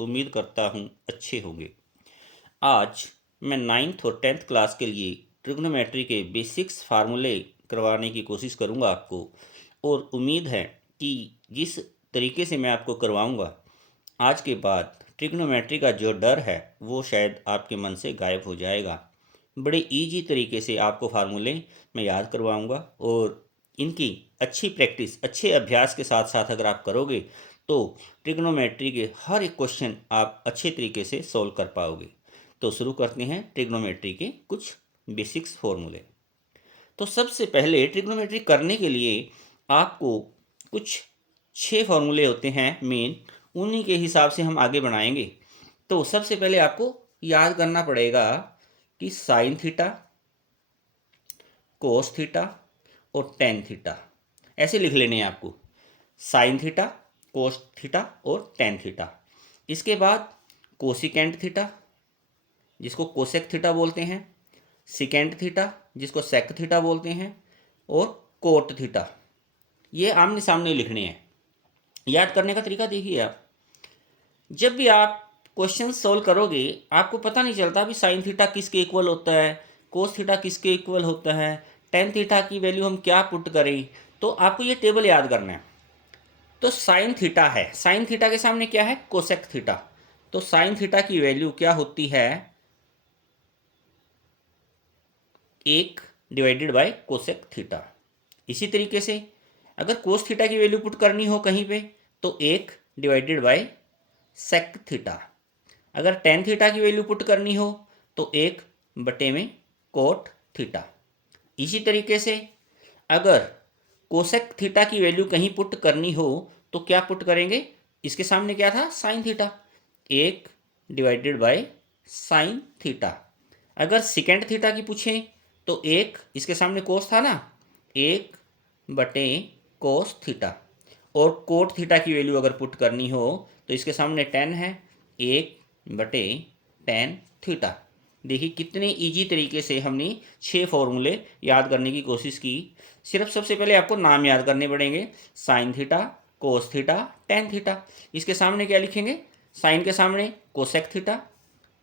उम्मीद करता हूँ अच्छे होंगे। आज मैं 9th और 10th क्लास के लिए ट्रिग्नोमेट्री के बेसिक्स फार्मूले करवाने की कोशिश करूँगा आपको, और उम्मीद है कि जिस तरीके से मैं आपको करवाऊँगा, आज के बाद ट्रिग्नोमेट्री का जो डर है वो शायद आपके मन से गायब हो जाएगा। बड़े इजी तरीके से आपको फार्मूले मैं याद करवाऊँगा, और इनकी अच्छी प्रैक्टिस, अच्छे अभ्यास के साथ साथ अगर आप करोगे तो ट्रिग्नोमेट्री के हर एक क्वेश्चन आप अच्छे तरीके से सॉल्व कर पाओगे। तो शुरू करते हैं ट्रिग्नोमेट्री के कुछ बेसिक्स फॉर्मूले। तो सबसे पहले ट्रिग्नोमेट्री करने के लिए आपको कुछ 6 फार्मूले होते हैं मेन, उन्हीं के हिसाब से हम आगे बढ़ाएंगे। तो सबसे पहले आपको याद करना पड़ेगा कि साइन थीटा, कोस थीटा और टेन थीटा ऐसे लिख लेने हैं आपको। साइन थीटा, कोस थीटा और टेन थीटा। इसके बाद कोसिकेंट थीटा जिसको कोसेक थीटा बोलते हैं, सिकेंट थीटा जिसको सेक थीटा बोलते हैं, और कोट थीटा। ये आमने सामने लिखने हैं। याद करने का तरीका देखिए आप, जब भी आप क्वेश्चन सोल्व करोगे आपको पता नहीं चलता भी साइन थीटा किसके इक्वल होता है, कोस थीटा किसके इक्वल होता है, टेन थीटा की वैल्यू हम क्या पुट करें। तो आपको ये टेबल याद करना है। तो साइन थीटा है, साइन थीटा के सामने क्या है, कोसेक थीटा। तो साइन थीटा की वैल्यू क्या होती है, 1 डिवाइडेड बाय कोसेक थीटा। इसी तरीके से अगर कोस थीटा की वैल्यू पुट करनी हो कहीं पे तो 1 डिवाइडेड बाय सेक थीटा। अगर टेन थीटा की वैल्यू पुट करनी हो तो 1 बटे में कोट थीटा। इसी तरीके से अगर कोसेक थीटा की वैल्यू कहीं पुट करनी हो तो क्या पुट करेंगे, इसके सामने क्या था, sign theta, 1 divided by sine theta. अगर सिकेंड थीटा की पूछें तो 1, इसके सामने कोस था ना, 1 बटे कोस थीटा। और कोट थीटा की वैल्यू अगर पुट करनी हो तो इसके सामने टेन है, 1 बटे टेन थीटा। देखिए कितने इजी तरीके से हमने 6 फॉर्मूले याद करने की कोशिश की। सिर्फ सबसे पहले आपको नाम याद करने पड़ेंगे, sine theta, cos theta, tan theta. इसके सामने क्या लिखेंगे, साइन के सामने कोसेक थीटा,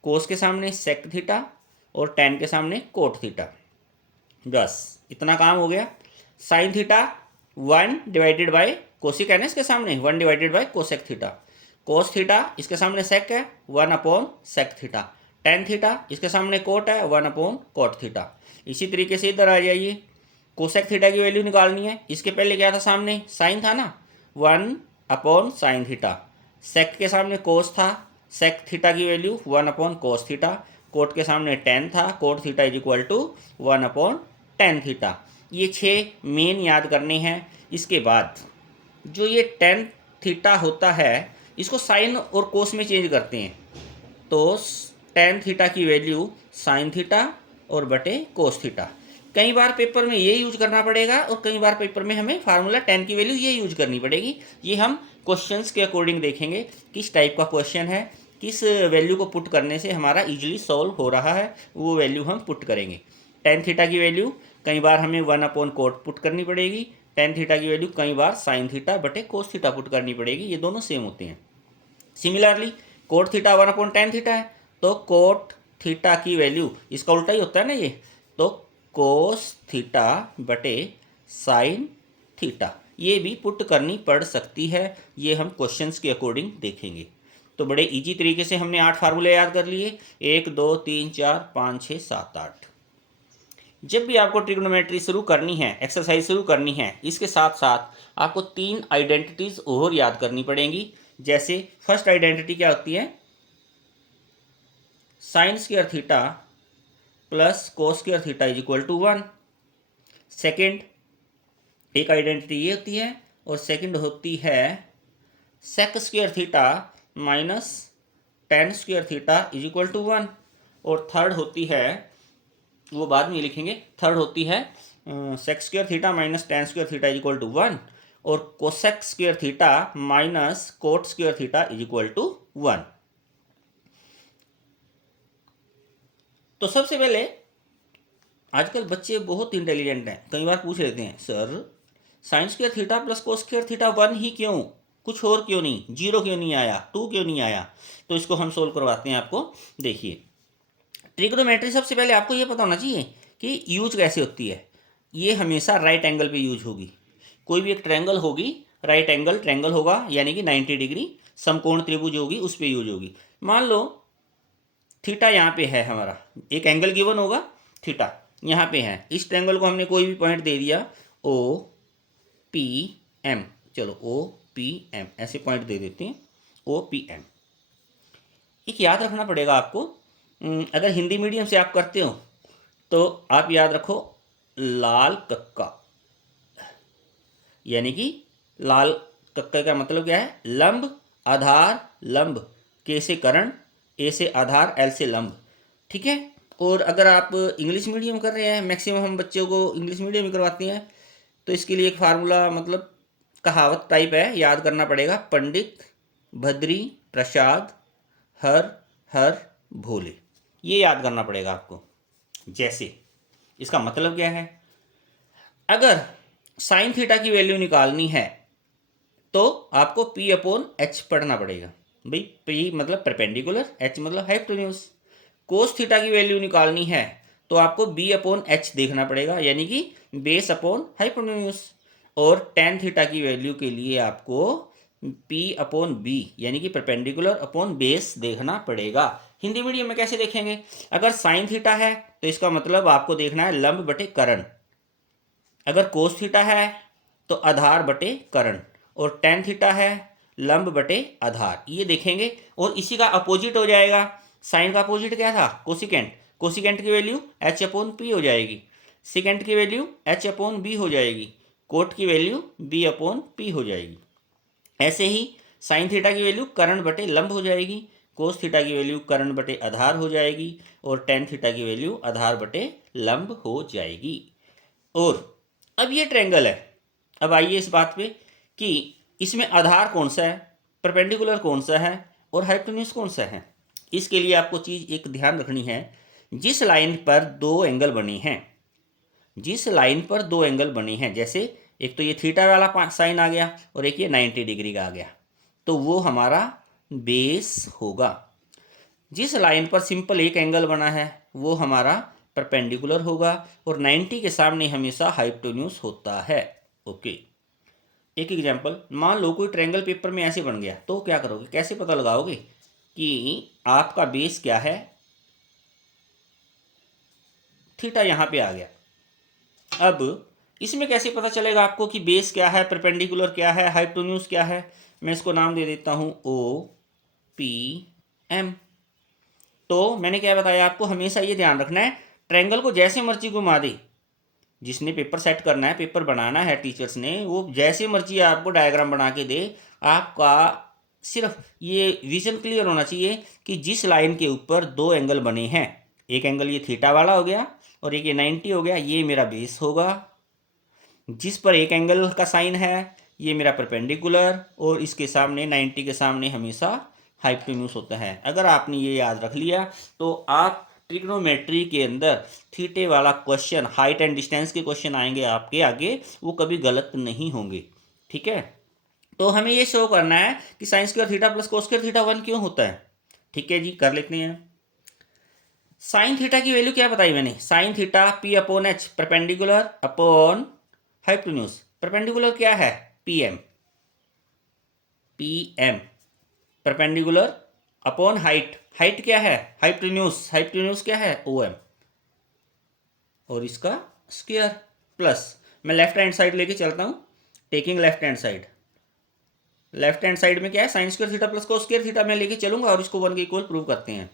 कोस के सामने सेक थीटा और टेन के सामने कोट थीटा। बस इतना काम हो गया। Sine theta 1 divided by cosec है ना, इसके सामने 1 divided by cosec theta. Cos theta इसके सामने सेक है, 1 upon sec theta. Tan theta इसके सामने कोट है, 1 अपॉन कोट थीटा। इसी तरीके से इधर आ जाइए, कोसेक थीटा की वैल्यू निकालनी है। इसके पहले क्या था, सामने साइन था ना, 1 अपॉन साइन थीटा। सेक के सामने कोस था, सेक थीटा की value 1 upon cos theta. Cot के सामने टेन था, cot theta is equal to 1 upon tan theta. ये 6 मेन याद करने हैं। इसके बाद जो ये टेन थीटा होता है इसको साइन और कोस में चेंज करते हैं। तो टेन थीटा की वैल्यू साइन थीटा और बटे कोस थीटा। कई बार पेपर में ये यूज करना पड़ेगा और कई बार पेपर में हमें फार्मूला टेन की वैल्यू ये यूज करनी पड़ेगी। ये हम क्वेश्चंस के अकॉर्डिंग देखेंगे किस टाइप का क्वेश्चन है, किस वैल्यू को पुट करने से हमारा इजीली सॉल्व हो रहा है, वो वैल्यू हम पुट करेंगे। टेन थीटा की वैल्यू कई बार हमें 1 अपॉन कोट पुट करनी पड़ेगी, टेन थीटा की वैल्यू कई बार साइन थीटा बटे कोस थीटा पुट करनी पड़ेगी। ये दोनों सेम होते हैं। Similarly coat theta 1 upon tan theta है, तो कोट थीटा की वैल्यू इसका उल्टा ही होता है ना ये, तो कोस थीटा बटे साइन थीटा। ये भी पुट करनी पड़ सकती है, ये हम क्वेश्चंस के अकॉर्डिंग देखेंगे। तो बड़े इजी तरीके से हमने 8 फार्मूले याद कर लिए, 1 2 3 4 5 6 7 8। जब भी आपको ट्रिग्नोमेट्री शुरू करनी है, एक्सरसाइज शुरू करनी है, इसके साथ साथ आपको 3 आइडेंटिटीज और याद करनी पड़ेंगी। जैसे फर्स्ट आइडेंटिटी क्या होती है, sine square theta plus cos square theta is equal to 1। Second एक आइडेंटिटी ये होती है, और सेकेंड होती है sec square theta minus tan square theta is equal to 1। और थर्ड होती है, वो बाद में लिखेंगे, थर्ड होती है sec square theta minus tan square theta is equal to 1 और cosec square theta minus cot square theta is equal to 1। तो सबसे पहले आजकल बच्चे बहुत इंटेलिजेंट हैं, कई बार पूछ लेते हैं sir sign square theta plus cos square theta 1 ही क्यों, कुछ और क्यों नहीं, 0 क्यों नहीं आया, 2 क्यों नहीं आया। तो इसको हम सोल्व करवाते हैं आपको। देखिए ट्रिग्नोमेट्री सबसे पहले आपको ये पता होना चाहिए कि यूज कैसे होती है। ये हमेशा राइट एंगल पे यूज होगी। कोई भी एक ट्रायंगल होगी, राइट एंगल ट्रायंगल होगा यानी कि 90 डिग्री समकोण त्रिभुज होगी, उस पर यूज होगी। मान लो थीटा यहाँ पे है हमारा, एक एंगल गिवन होगा थीटा यहाँ पे है, इस ट्रायंगल को हमने कोई भी पॉइंट दे दिया ओ पी एम, चलो ओ पी एम ऐसे पॉइंट दे देते हैं ओ पी एम। एक याद रखना पड़ेगा आपको, अगर हिंदी मीडियम से आप करते हो तो आप याद रखो लाल कक्का, यानी कि लाल कक्का का मतलब क्या है, लंब आधार लंब, के से कर्ण, ए से आधार, एल से लंब। ठीक है। और अगर आप इंग्लिश मीडियम कर रहे हैं, मैक्सिमम हम बच्चों को इंग्लिश मीडियम में करवाते हैं, तो इसके लिए एक फार्मूला मतलब कहावत टाइप है, याद करना पड़ेगा। पंडित भद्री प्रसाद हर हर भोले, ये याद करना पड़ेगा आपको। जैसे इसका मतलब क्या है, अगर साइन थीटा की वैल्यू निकालनी है तो आपको P अपॉन एच पढ़ना पड़ेगा। भाई P मतलब परपेंडिकुलर, H मतलब हाइपोटेन्यूज। कोस थीटा की वैल्यू निकालनी है तो आपको B अपॉन एच देखना पड़ेगा, यानी कि बेस अपॉन हाइपोटेन्यूज। और टेन थीटा की वैल्यू के लिए आपको P अपॉन बी यानी कि परपेंडिकुलर अपॉन बेस देखना पड़ेगा। हिंदी मीडियम में कैसे देखेंगे, अगर साइन थीटा है तो इसका मतलब आपको देखना है लंब बटे कर्ण, अगर कोस थीटा है तो आधार बटे कर्ण, और टेन थीटा है लंब बटे आधार, ये देखेंगे। और इसी का अपोजिट हो जाएगा, साइन का अपोजिट क्या था, कोसिकेंट, कोसिकेंट की वैल्यू एच अपॉन पी हो जाएगी, सिकेंट की वैल्यू एच अपॉन बी हो जाएगी, कोट की वैल्यू बी अपॉन पी हो जाएगी। ऐसे ही साइन थीटा की वैल्यू कर्ण बटे लंब हो जाएगी, कोस थीटा की वैल्यू कर्ण बटे आधार हो जाएगी, और टेन थीटा की वैल्यू आधार बटे लंब हो जाएगी। और अब ये ट्रायंगल है, अब आइए इस बात पे कि इसमें आधार कौन सा है, परपेंडिकुलर कौन सा है, और हाइपोटेन्यूज कौन सा है। इसके लिए आपको चीज़ एक ध्यान रखनी है, जिस लाइन पर दो एंगल बने हैं, जिस लाइन पर दो एंगल बने हैं, जैसे एक तो ये थीटा वाला साइन आ गया और एक ये 90 डिग्री का आ गया, तो वो हमारा बेस होगा। जिस लाइन पर सिंपल एक एंगल बना है वो हमारा परपेंडिकुलर होगा, और 90 के सामने हमेशा हाइपोटेन्यूज होता है। ओके, एक एग्जांपल, मान लो कोई ट्रायंगल पेपर में ऐसे बन गया, तो क्या करोगे, कैसे पता लगाओगे कि आपका बेस क्या है। थीटा यहाँ पे आ गया, अब इसमें कैसे पता चलेगा आपको कि बेस क्या है, परपेंडिकुलर क्या है, हाइपोटेन्यूज क्या है। मैं इसको नाम दे देता हूँ ओ पी एम। तो मैंने क्या बताया आपको, हमेशा ये ध्यान रखना है, ट्रायंगल को जैसे मर्जी घुमा दे, जिसने पेपर सेट करना है, पेपर बनाना है टीचर्स ने, वो जैसे मर्जी आपको डायग्राम बना के दे, आपका सिर्फ ये विजन क्लियर होना चाहिए कि जिस लाइन के ऊपर दो एंगल बने हैं, एक एंगल ये थीटा वाला हो गया और एक ये 90 हो गया, ये मेरा बेस होगा। जिस पर एक एंगल का साइन है ये मेरा परपेंडिकुलर, और इसके सामने 90 के सामने हमेशा हाइपोटेन्यूज होता है। अगर आपने ये याद रख लिया तो आप ट्रिग्नोमेट्री के अंदर थीटे वाला क्वेश्चन, हाइट एंड डिस्टेंस के क्वेश्चन आएंगे आपके आगे, वो कभी गलत नहीं होंगे। ठीक है। तो हमें ये शो करना है कि sign square theta plus cos square theta 1 क्यों होता है। ठीक है जी, कर लेते हैं। साइन थीटा की वैल्यू क्या बताई मैंने, sine theta P upon H, perpendicular upon hypotenuse. Perpendicular क्या है, P M, P M perpendicular upon height, height क्या है हाइपोटेन्यूज, हाइपोटेन्यूज क्या है ओ एम, और इसका स्क्वायर प्लस, मैं लेफ्ट हैंड साइड लेके चलता हूँ, taking left hand side, left hand side में क्या है sine square theta plus cos square theta मैं लेके चलूंगा, और इसको 1 के इक्वल प्रूव करते हैं।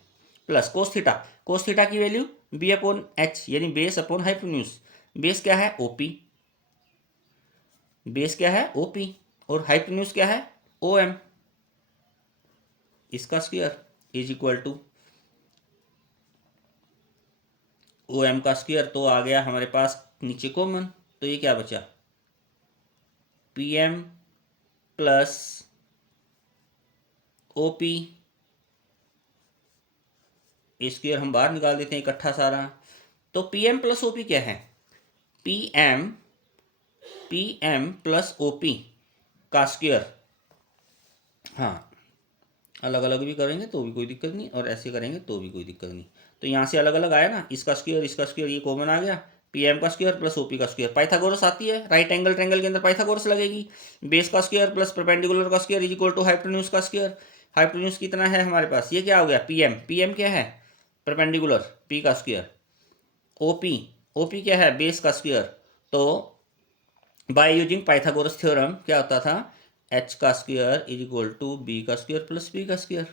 Plus cos theta, cos theta की वैल्यू बी अपॉन एच यानी बेस अपॉन हाइपोटेन्यूज, बेस क्या है ओपी, बेस क्या है ओपी, और हाइपोटेन्यूज क्या है ओ एम, इसका square is equal to O M का स्क्वायर। तो आ गया हमारे पास नीचे कॉमन, तो ये क्या बचा, P M plus O P, square हम बाहर निकाल देते हैं इकट्ठा सारा। तो P M plus O P क्या है, P M plus O P का स्क्वायर हाँ, अलग अलग भी करेंगे तो भी कोई दिक्कत नहीं, और ऐसे करेंगे तो भी कोई दिक्कत नहीं। तो यहाँ से अलग अलग आया ना, इसका स्क्वायर ये कॉमन आ गया, पी एम का स्क्वायर प्लस ओ पी का स्क्वायर। पाइथागोरस आती है, राइट एंगल ट्रायंगल के अंदर पाइथागोरस लगेगी। बेस का स्क्वायर प्लस परपेंडिकुलर का square is equal to hypotenuse का स्क्वायर। हाइपोटेन्यूज कितना है हमारे पास, ये क्या हो गया, पी एम। पी एम क्या है, परपेंडिकुलर, पी का स्क्वायर। ओ पी क्या है, बेस का स्क्वायर। तो बाय यूजिंग पाइथागोरस थ्योरम क्या होता था, एच का square is equal to B का स्क्वायर प्लस बी का स्क्वायर।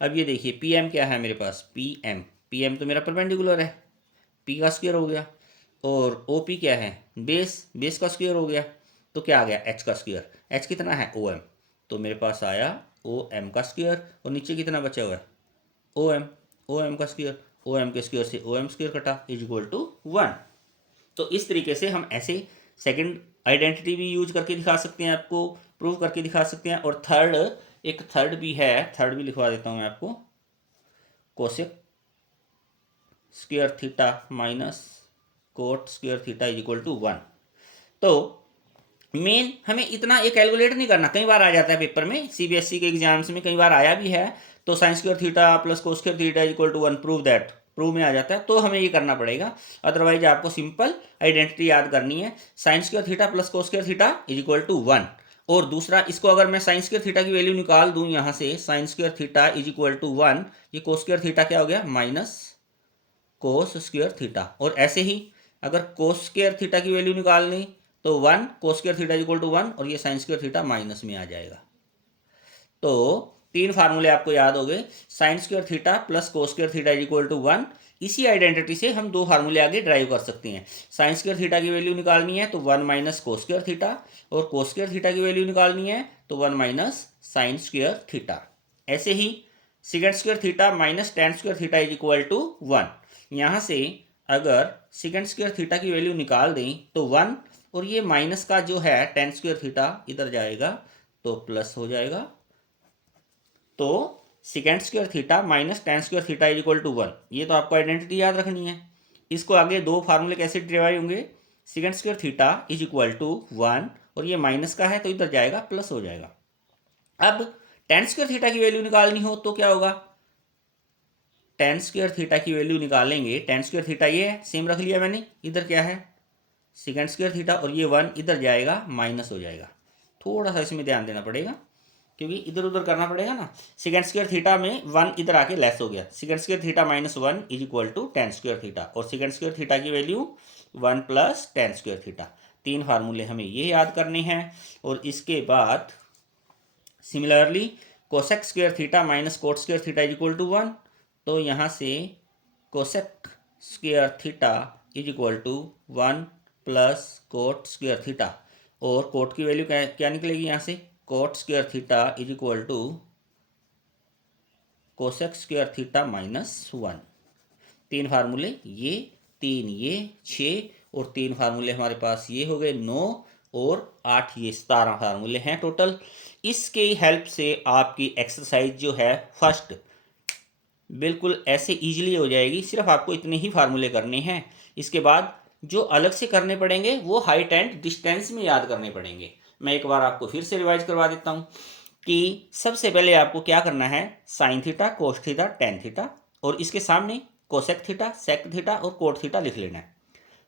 अब ये देखिए पी एम क्या है मेरे पास, पी एम तो मेरा परपेंडिकुलर है, पी का स्क्वायर हो गया। और ओ पी क्या है, बेस का स्क्वायर हो गया। तो क्या आ गया, एच का स्क्वायर। एच कितना है, ओ एम। तो मेरे पास आया ओ एम का स्क्वायर, और नीचे कितना बचा हुआ है, ओ एम का स्क्वायर। ओ एम के स्क्वायर से ओ एम स्क्वायर कटा इज इक्वल टू 1। तो इस तरीके से हम ऐसे सेकंड आइडेंटिटी भी यूज करके दिखा सकते हैं, आपको प्रूव करके दिखा सकते हैं। और थर्ड, एक थर्ड भी है, थर्ड भी लिखवा देता हूं मैं आपको, cosec square theta minus cot square theta is equal to 1। तो मेन हमें इतना ये कैलकुलेट नहीं करना, कई बार आ जाता है पेपर में, सीबीएसई के एग्जाम्स में कई बार आया भी है। तो sine square theta plus cos square theta is equal to 1, prove that, prove में आ जाता है, तो हमें ये करना पड़ेगा। अदरवाइज आपको सिंपल आइडेंटिटी याद करनी है, sine square theta plus cos square theta is equal to 1। और दूसरा, इसको अगर मैं साइन स्क्वायर थीटा की वैल्यू निकाल दूं यहाँ से, sine square theta is equal to 1, ये कोस स्क्वायर थीटा क्या हो गया, माइनस कोस स्क्वायर थीटा। और ऐसे ही अगर कोस स्क्वायर थीटा की वैल्यू निकालनी तो 1 cos square theta equal to 1, और ये साइन स्क्वायर थीटा माइनस में आ जाएगा। तो तीन फार्मूले आपको याद हो गए, sine square theta plus cos square theta equal to 1। इसी आइडेंटिटी से हम दो फार्मूले आगे ड्राइव कर सकते हैं। साइन स्क्वायर थीटा की वैल्यू निकालनी है तो 1 माइनस कोस स्क्वायर थीटा, और कोस स्क्वायर थीटा की वैल्यू निकालनी है तो 1 माइनस साइन स्क्वायर थीटा। ऐसे ही sec square theta minus tan square theta is equal to 1। यहाँ से अगर सेकेंड स्क्वायर थीटा की वैल्यू निकाल दें तो 1, और ये माइनस का जो है टेन स्क्वायर थीटा इधर जाएगा तो प्लस हो जाएगा। तो second square theta minus tan square theta is equal to 1, ये तो आपको आइडेंटिटी याद रखनी है। इसको आगे दो फार्मूले कैसे डिराइव होंगे, second square theta is equal to 1, और ये माइनस का है तो इधर जाएगा प्लस हो जाएगा। अब टेन स्क्वायर थीटा की वैल्यू निकालनी हो तो क्या होगा, टेन स्क्वायर थीटा की वैल्यू निकालेंगे, टेन स्क्वायर थीटा ये है, सेम रख लिया मैंने, इधर क्या है सेकेंड स्क्वायर थीटा, और ये 1 इधर जाएगा माइनस हो जाएगा। थोड़ा सा इसमें ध्यान देना पड़ेगा क्योंकि इधर उधर करना पड़ेगा ना। सेकेंड स्क्वायर थीटा में 1 इधर आके लेस हो गया, second square theta minus 1 is equal to tan square theta, और सेकेंड स्क्वायर थीटा की value 1 plus tan square theta. तीन फार्मूले हमें ये याद करने हैं। और इसके बाद similarly cosec square theta minus cot square theta is equal to 1, तो यहाँ से cosec square theta is equal to 1 plus cot square theta, और कोट की वैल्यू क्या निकलेगी यहाँ से, cot square theta is equal to cosec square theta minus 1। तीन फार्मूले ये, तीन ये, 6, और तीन फार्मूले हमारे पास ये हो गए 9, और 8, ये 17 फार्मूले हैं टोटल। इसके हेल्प से आपकी एक्सरसाइज जो है फर्स्ट बिल्कुल ऐसे इजीली हो जाएगी। सिर्फ आपको इतने ही फार्मूले करने हैं, इसके बाद जो अलग से करने पड़ेंगे वो हाइट एंड डिस्टेंस में याद करने पड़ेंगे। मैं एक बार आपको फिर से रिवाइज करवा देता हूँ कि सबसे पहले आपको क्या करना है, sine theta cos theta tan theta, और इसके सामने कोसेक थीटा सेक थीटा और कोट थीटा लिख लेना है।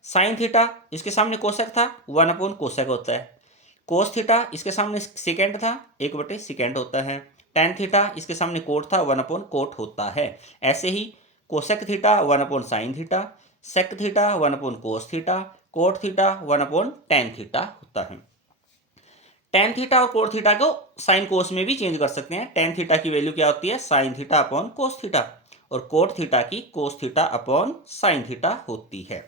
साइन थीटा इसके सामने कोसेक था, 1 अपॉन कोसेक होता है। कोस थीटा इसके सामने सेकेंड था, 1 बटे सेकेंड होता है। टेन थीटा इसके सामने कोट था, 1 अपॉन कोट होता है। ऐसे ही cosec theta 1 upon sine theta, sec theta 1 upon cos theta, cot theta 1 upon tan theta होता है। टेन थीटा और कोट थीटा को साइन कोस में भी चेंज कर सकते हैं। टेन थीटा की वैल्यू क्या होती है, sine theta upon cos theta, और कोट थीटा की cos theta upon sine theta होती है।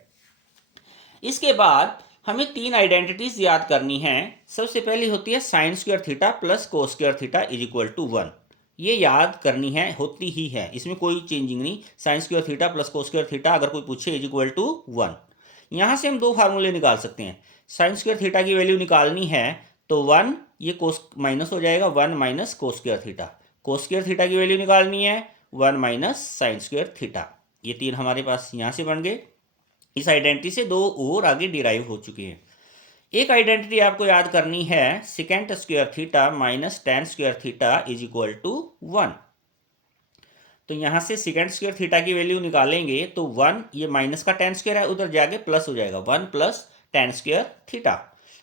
इसके बाद हमें तीन आइडेंटिटीज याद करनी है। सबसे पहली होती है sine square theta plus cos square theta is equal to 1। ये याद करनी है, होती ही है, इसमें कोई चेंजिंग नहीं। Sign square theta plus cos square theta अगर कोई पूछे इज इक्वल टू 1। यहाँ से हम दो फार्मूले निकाल सकते हैं। साइन स्क्वायर थीटा की वैल्यू निकालनी है तो 1, ये कोस माइनस हो जाएगा, 1 माइनस कोस स्क्वायर थीटा। कोस स्क्वायर थीटा की वैल्यू निकालनी है 1 माइनस साइन स्क्वायर थीटा। ये तीन हमारे पास यहाँ से बन गए। इस आइडेंटिटी से दो और आगे डिराइव हो चुके हैं। एक आइडेंटिटी आपको याद करनी है, second square theta minus tan square theta is equal to 1। तो यहाँ से सेकेंड स्क्वायर थीटा की वैल्यू निकालेंगे तो 1, ये माइनस का टेन स्क्वायर है, उधर जाके प्लस हो जाएगा, 1 प्लस टेन स्क्वायर थीटा।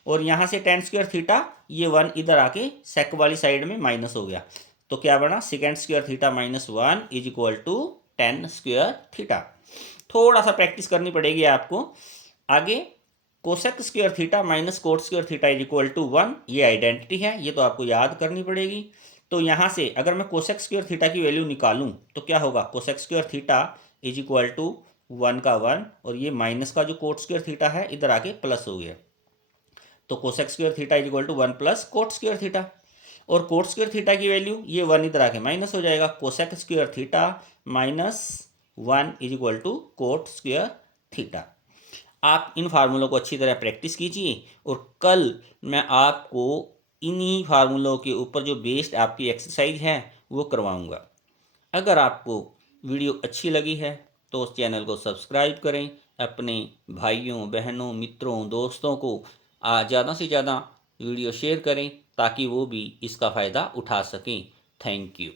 और यहाँ से टेन स्क्वायर थीटा, ये 1 इधर आके सेक वाली साइड में माइनस हो गया, तो क्या बना, second square theta minus 1 is equal to tan square theta. थोड़ा सा प्रैक्टिस करनी पड़ेगी आपको। आगे cosec square theta minus cot square theta is equal to 1, ये आइडेंटिटी है, ये तो आपको याद करनी पड़ेगी। तो यहाँ से अगर मैं कोसेक स्क्वायर थीटा की वैल्यू निकालूं तो क्या होगा, cosec square theta is equal to 1 का 1, और ये माइनस का जो कोट स्क्वायर थीटा है इधर आके प्लस हो गया, तो cosec square theta is equal to 1 plus cot square theta. और कोट स्क्वायर थीटा की वैल्यू, ये 1 इधर आके माइनस हो जाएगा, cosec square theta minus 1 is equal to cot square theta. आप इन फार्मूलों को अच्छी तरह प्रैक्टिस कीजिए, और कल मैं आपको इन्हीं फार्मूलों के ऊपर जो बेस्ड आपकी एक्सरसाइज है वो करवाऊंगा। अगर आपको वीडियो अच्छी लगी है तो उस चैनल को सब्सक्राइब करें, अपने भाइयों बहनों मित्रों दोस्तों को ज़्यादा से ज़्यादा वीडियो शेयर करें ताकि वो भी इसका फ़ायदा उठा सकें। Thank you.